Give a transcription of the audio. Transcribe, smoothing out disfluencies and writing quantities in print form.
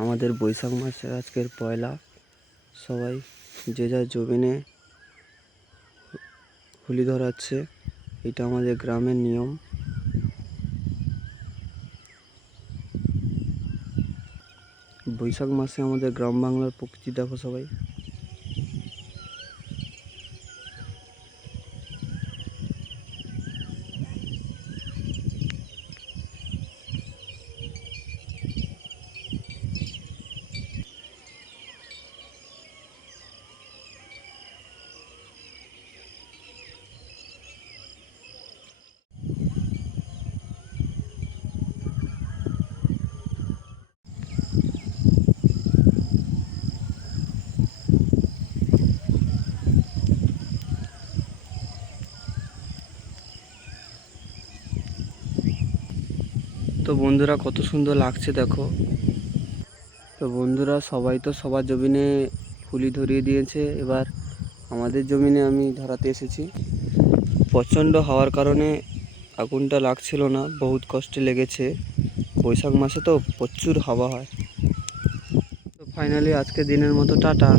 আমাদের বৈশাখ মাসের আজকের পয়লা। সবাই যে যার জমিনে হোলি ধরাচ্ছে। এটা আমাদের গ্রামের নিয়ম। বৈশাখ মাসে আমাদের গ্রাম বাংলার প্রকৃতি দেখো সবাই। তো বন্ধুরা, কত সুন্দর লাগছে দেখো। তো বন্ধুরা, সবাই তো সবার জমিনে হোলি ধরিয়ে দিয়েছে। এবার আমাদের জমিনে আমি ধরাতে এসেছি। প্রচণ্ড হাওয়ার কারণে আগুনটা লাগছিল না, বহুত কষ্টে লেগেছে। বৈশাখ মাসে তো প্রচুর হাওয়া হয়। তো ফাইনালি আজকে দিনের মতো টাটা।